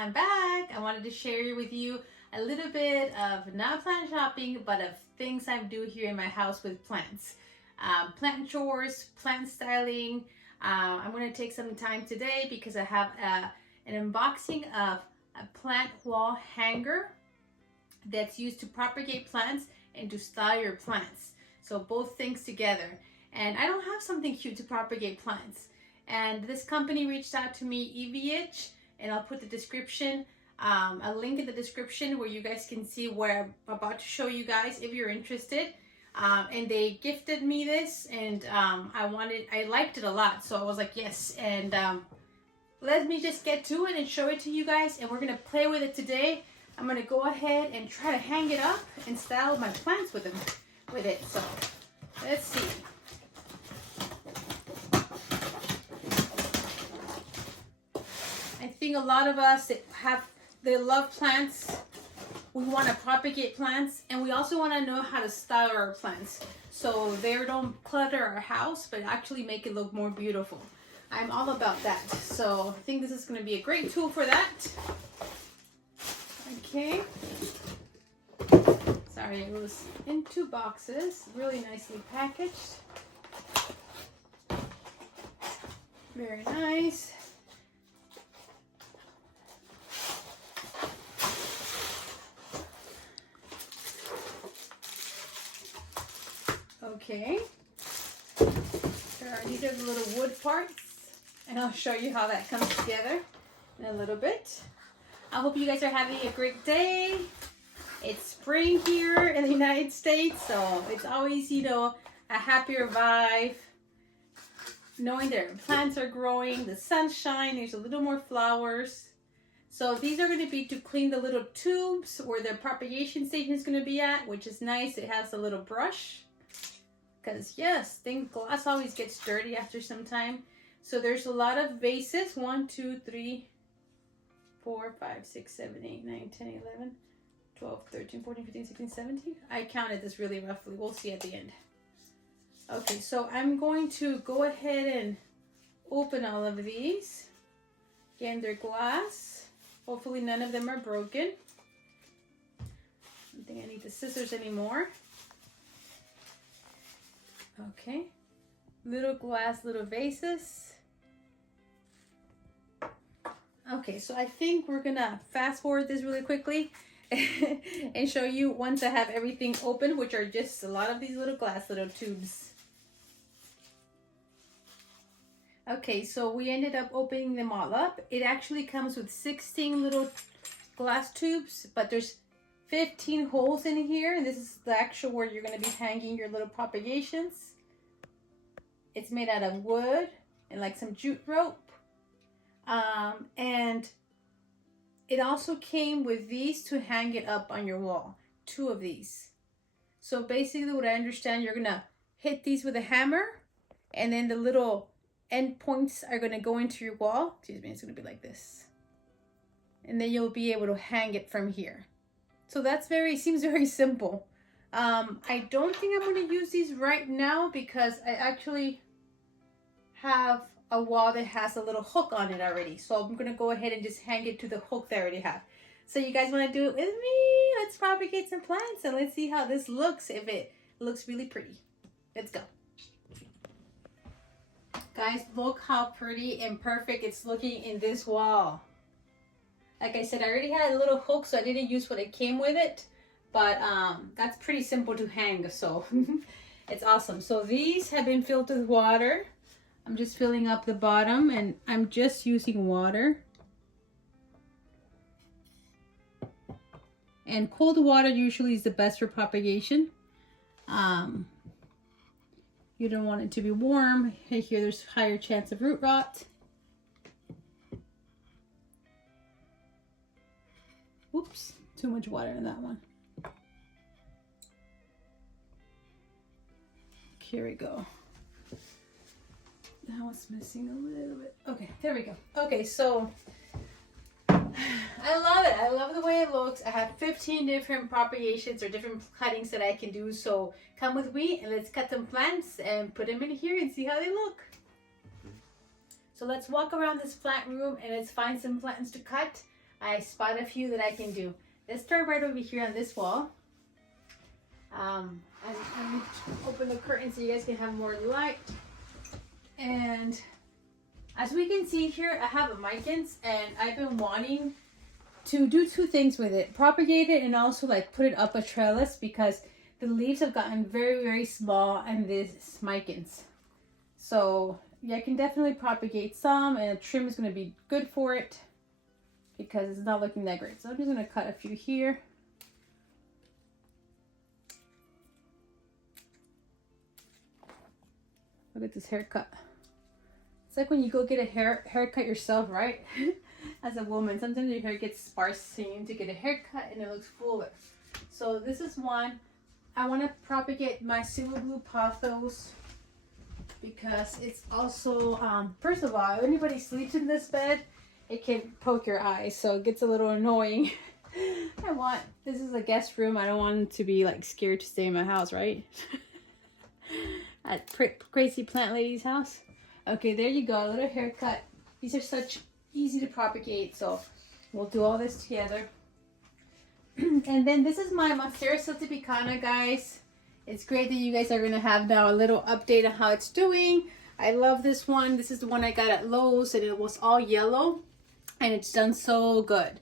I'm back. I wanted to share with you a little bit of not plant shopping, but of things I do here in my house with plants. Plant chores, plant styling. I'm going to take some time today because I have an unboxing of a plant wall hanger that's used to propagate plants and to style your plants. So both things together. And I don't have something cute to propagate plants. And this company reached out to me, Eveage, and I'll put the description, a link in the description where you guys can see where I'm about to show you guys if you're interested. And they gifted me this, and I liked it a lot, so I was like, yes. And let me just get to it and show it to you guys, and we're gonna play with it today. I'm gonna go ahead and try to hang it up and style my plants with it. So let's see. I think a lot of us that love plants, we want to propagate plants, and we also want to know how to style our plants so they don't clutter our house but actually make it look more beautiful. I'm all about that, so I think this is going to be a great tool for that. Okay, sorry, it was in 2 boxes, really nicely packaged. Very nice. Okay, there are these are the little wood parts, and I'll show you how that comes together in a little bit. I hope you guys are having a great day. It's spring here in the United States, so it's always, you know, a happier vibe. Knowing their plants are growing, the sunshine, there's a little more flowers. So these are going to be to clean the little tubes where the propagation station is going to be at, which is nice. It has a little brush. Because yes, glass always gets dirty after some time. So there's a lot of vases. 1, 2, 3, 4, 5, 6, 7, 8, 9, 10, 11, 12, 13, 14, 15, 16, 17. I counted this really roughly. We'll see at the end. Okay, so I'm going to go ahead and open all of these. Again, they're glass. Hopefully none of them are broken. I don't think I need the scissors anymore. Okay, little glass, little vases. Okay, so I think we're gonna fast forward this really quickly and show you once I have everything open, which are just a lot of these little glass, little tubes. Okay, so we ended up opening them all up. It actually comes with 16 little glass tubes, but there's 15 holes in here, and this is the actual where you're going to be hanging your little propagations. It's made out of wood and like some jute rope. And it also came with these to hang it up on your wall. 2 of these. So basically what I understand, you're going to hit these with a hammer, and then the little end points are going to go into your wall. Excuse me, it's going to be like this. And then you'll be able to hang it from here. So that's seems very simple. I don't think I'm going to use these right now because I actually have a wall that has a little hook on it already. So I'm going to go ahead and just hang it to the hook that I already have. So you guys want to do it with me? Let's propagate some plants and let's see how this looks, if it looks really pretty. Let's go. Guys, look how pretty and perfect it's looking in this wall. Like I said, I already had a little hook, so I didn't use what it came with it. But that's pretty simple to hang, so it's awesome. So these have been filled with water. I'm just filling up the bottom, and I'm just using water. And cold water usually is the best for propagation. You don't want it to be warm. Here there's higher chance of root rot. Oops, too much water in that one. Here we go. That was missing a little bit. Okay, there we go. Okay, so I love it. I love the way it looks. I have 15 different propagations or different cuttings that I can do. So come with me and let's cut some plants and put them in here and see how they look. So let's walk around this plant room and let's find some plants to cut. I spot a few that I can do. Let's start right over here on this wall. And let me open the curtain so you guys can have more light. And as we can see here, I have a micans, and I've been wanting to do two things with it: propagate it and also like put it up a trellis, because the leaves have gotten very, very small and this micans. So yeah, I can definitely propagate some, and a trim is going to be good for it because it's not looking that great. So I'm just going to cut a few here. Look at this haircut. It's like when you go get a haircut yourself, right? As a woman, sometimes your hair gets sparse, so you need to get a haircut and it looks fuller. So this is one. I want to propagate my silver blue pothos because it's also, first of all, if anybody sleeps in this bed, it can poke your eyes, so it gets a little annoying. This is a guest room. I don't want it to be like scared to stay in my house, right? At Crazy Plant Lady's house. Okay, there you go, a little haircut. These are such easy to propagate, so we'll do all this together. And then this is my Monstera Siltipicana, guys. It's great that you guys are going to have now a little update on how it's doing. I love this one. This is the one I got at Lowe's, and it was all yellow, and it's done so good.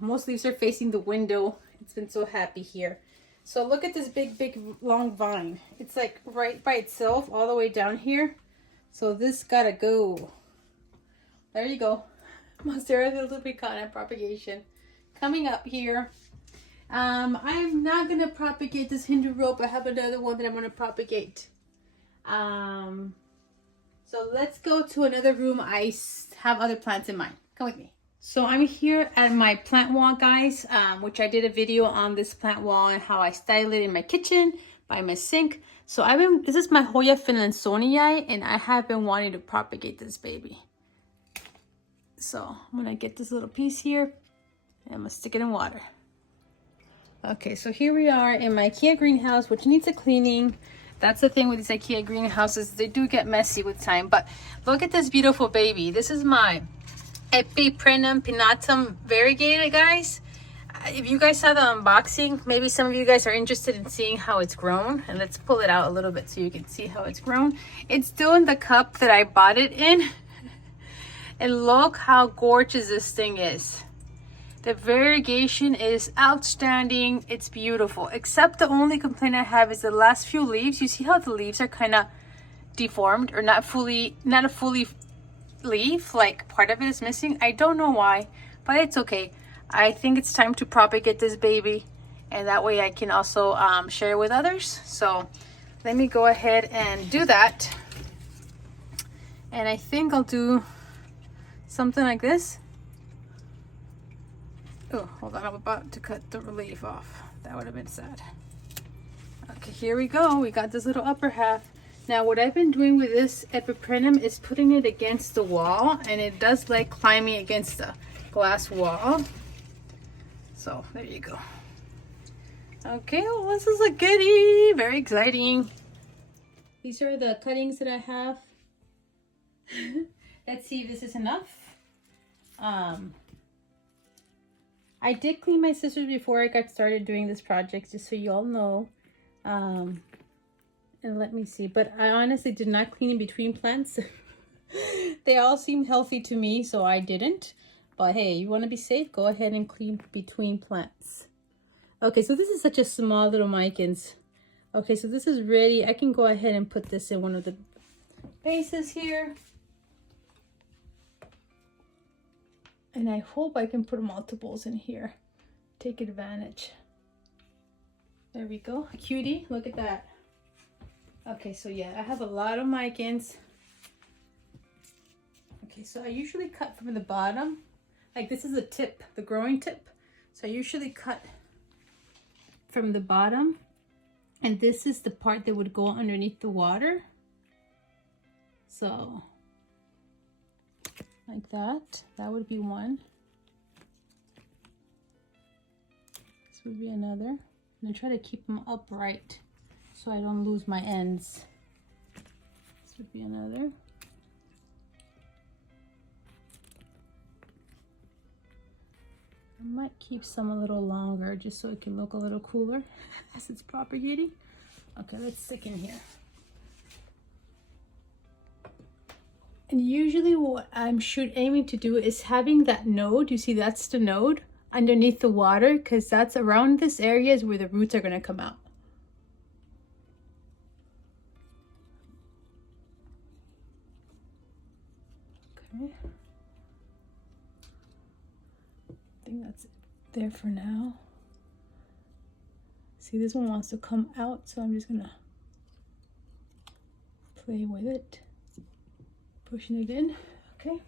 Most leaves are facing the window. It's been so happy here. So look at this big, big, long vine. It's like right by itself all the way down here. So this gotta go. There you go. Monstera Siltipicana propagation. Coming up here. I'm not gonna propagate this Hindu rope. I have another one that I'm gonna propagate. So let's go to another room. I have other plants in mind. Come with me. So I'm here at my plant wall, guys, which I did a video on this plant wall and how I style it in my kitchen by my sink. So this is my Hoya finlandsonii, and I have been wanting to propagate this baby. So I'm gonna get this little piece here, and I'm gonna stick it in water. Okay, so here we are in my IKEA greenhouse, which needs a cleaning. That's the thing with these IKEA greenhouses, they do get messy with time. But look at this beautiful baby. This is my Epiprenum pinnatum variegated, guys. If you guys saw the unboxing, maybe some of you guys are interested in seeing how it's grown. And let's pull it out a little bit so you can see how it's grown. It's still in the cup that I bought it in. And look how gorgeous this thing is. The variegation is outstanding. It's beautiful. Except the only complaint I have is the last few leaves. You see how the leaves are kind of deformed, or not a fully leaf, like part of it is missing. I don't know why, but it's okay. I think it's time to propagate this baby, and that way I can also share it with others. So let me go ahead and do that. And I think I'll do something like this. Oh, hold on, I'm about to cut the leaf off. That would have been sad. Okay, here we go. We got this little upper half. Now, what I've been doing with this Epiprenum is putting it against the wall, and it does like climbing against the glass wall. So, there you go. Okay, well, this is a goodie. Very exciting. These are the cuttings that I have. Let's see if this is enough. I did clean my scissors before I got started doing this project, just so you all know. And let me see, but I honestly did not clean in between plants. They all seemed healthy to me, so I didn't. But hey, you want to be safe, go ahead and clean between plants. Okay, so this is such a small little micans. Okay, so this is ready. I can go ahead and put this in one of the bases here. And I hope I can put multiples in here. Take advantage. There we go. A cutie. Look at that. Okay, so yeah, I have a lot of micans. Okay, so I usually cut from the bottom. Like this is the tip, the growing tip. So I usually cut from the bottom. And this is the part that would go underneath the water. So like that. That would be one. This would be another. I'm gonna try to keep them upright so I don't lose my ends. This would be another. I might keep some a little longer just so it can look a little cooler as it's propagating. Okay, let's stick in here. And usually what I'm aiming to do is having that node, you see that's the node, underneath the water, because that's around this area is where the roots are going to come out. Okay. I think that's there for now. See, this one wants to come out, so I'm just gonna play with it, pushing it in. Okay.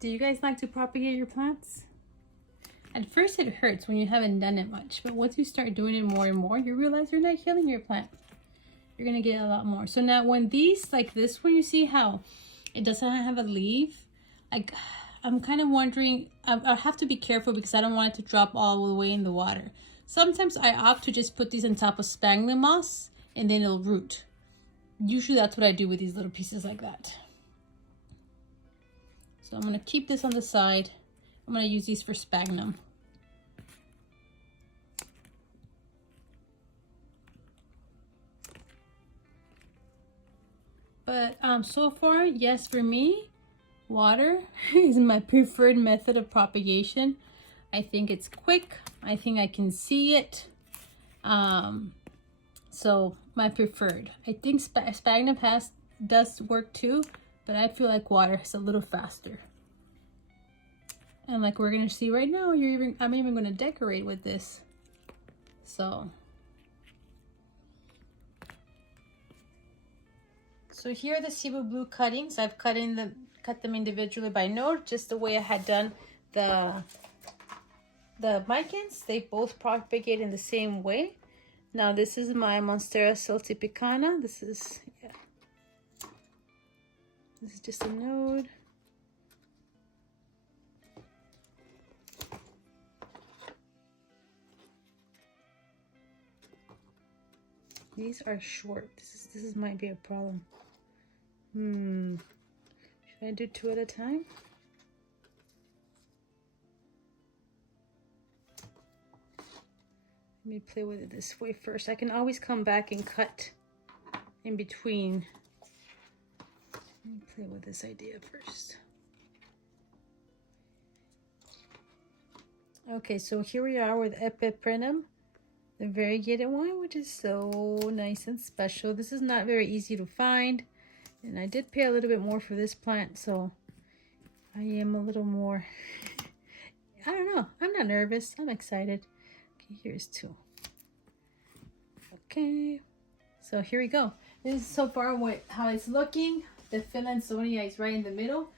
Do you guys like to propagate your plants? At first it hurts when you haven't done it much, but once you start doing it more and more, you realize you're not killing your plant. You're gonna get a lot more. So now when these, like this one, you see how it doesn't have a leaf? Like, I'm kind of wondering, I have to be careful because I don't want it to drop all the way in the water. Sometimes I opt to just put these on top of sphagnum moss and then it'll root. Usually that's what I do with these little pieces like that. So I'm gonna keep this on the side. I'm gonna use these for sphagnum. But so far, yes, for me, water is my preferred method of propagation. I think it's quick. I think I can see it. So my preferred. I think sphagnum does work too, but I feel like water is a little faster. And like we're gonna see right now, I'm even gonna decorate with this. So here are the Cebu Blue cuttings. I've cut them individually by node, just the way I had done the micans. They both propagate in the same way. Now this is my Monstera Celtipicana. This is just a node. These are short. This might be a problem. Should I do 2 at a time? Let me play with it this way first. I can always come back and cut in between. Let me play with this idea first. Okay, so here we are with Epiprenum, the variegated one, which is so nice and special. This is not very easy to find, and I did pay a little bit more for this plant, so I am a little more, I don't know, I'm not nervous, I'm excited. Okay, here's 2. Okay, so here we go. This is so far how it's looking. The Philansonia is right in the middle.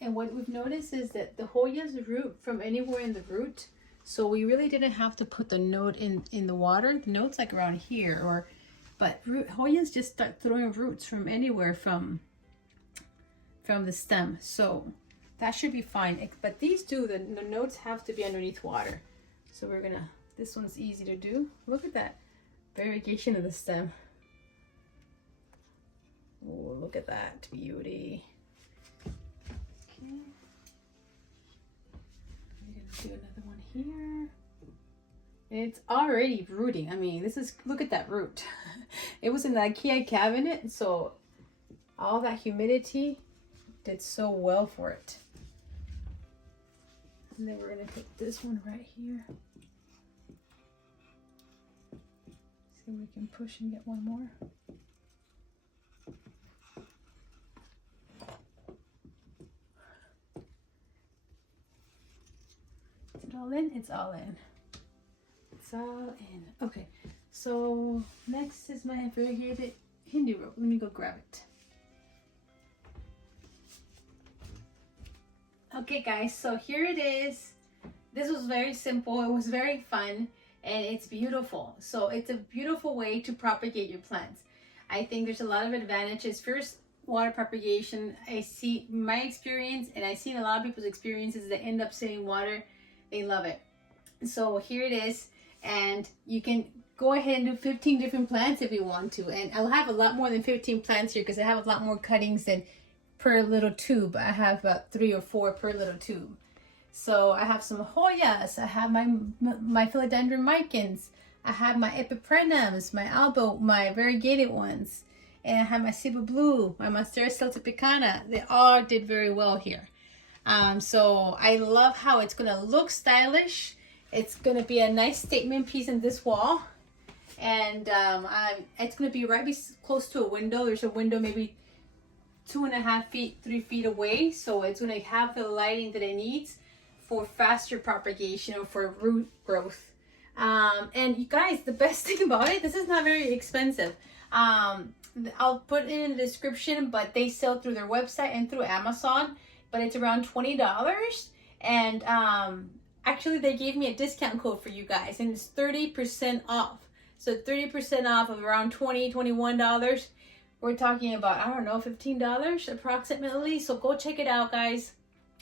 And what we've noticed is that the Hoyas root from anywhere in the root. So we really didn't have to put the node in the water. The node's like around here, but Hoyas just start throwing roots from anywhere from the stem. So that should be fine. But these two, the nodes have to be underneath water. So this one's easy to do. Look at that variegation of the stem. Oh, look at that beauty. Okay. I'm gonna do another one here. It's already rooting. I mean, look at that root. It was in the IKEA cabinet, so all that humidity did so well for it. And then we're gonna put this one right here. See if we can push and get one more. Is it all in? It's all in. It's all in. Okay, so next is my variegated Hindu rope. Let me go grab it. Okay guys, so here it is. This was very simple. It was very fun and it's beautiful. So it's a beautiful way to propagate your plants. I think there's a lot of advantages. First, water propagation. I see my experience and I've seen a lot of people's experiences that end up saving water. They love it. So here it is, and you can go ahead and do 15 different plants if you want to. And I'll have a lot more than 15 plants here because I have a lot more cuttings than per little tube. I have about 3 or 4 per little tube. So I have some Hoyas, I have my philodendron micans, I have my epipremnums, my albo, my variegated ones, and I have my Cebu Blue, my Monstera celtipicana. They all did very well here. So I love how it's gonna look stylish. It's gonna be a nice statement piece in this wall, and it's gonna be right close to a window. There's a window maybe 2.5 feet, 3 feet away, so it's gonna have the lighting that it needs for faster propagation or for root growth. And you guys, the best thing about it, this is not very expensive. I'll put it in the description, but they sell through their website and through Amazon, but it's around $20. And actually they gave me a discount code for you guys, and it's 30% off. So 30% off of around $20, $21. We're talking about, I don't know, $15 approximately. So go check it out, guys.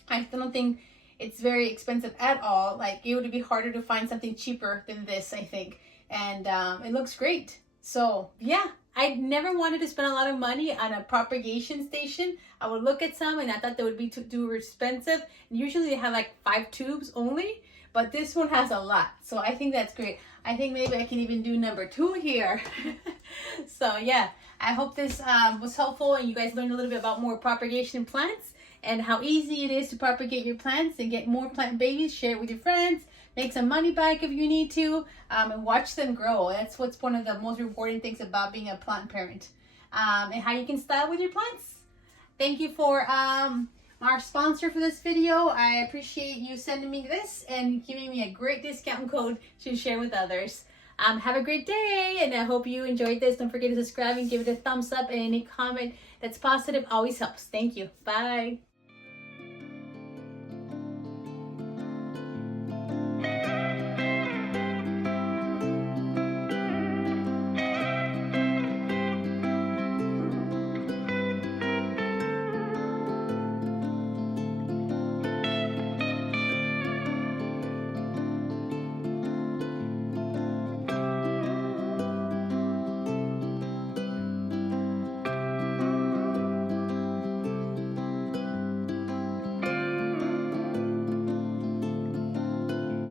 I don't think it's very expensive at all. Like, it would be harder to find something cheaper than this, I think. And it looks great. So yeah, I never wanted to spend a lot of money on a propagation station. I would look at some and I thought they would be too expensive. And usually they have like 5 tubes only, but this one has a lot. So I think that's great. I think maybe I can even do number 2 here. So yeah, I hope this was helpful and you guys learned a little bit about more propagation plants and how easy it is to propagate your plants and get more plant babies. Share it with your friends. Make some money back if you need to, and watch them grow. That's what's one of the most rewarding things about being a plant parent, and how you can style with your plants. Thank you for our sponsor for this video. I appreciate you sending me this and giving me a great discount code to share with others. Have a great day, and I hope you enjoyed this. Don't forget to subscribe and give it a thumbs up, and any comment that's positive always helps. Thank you. Bye.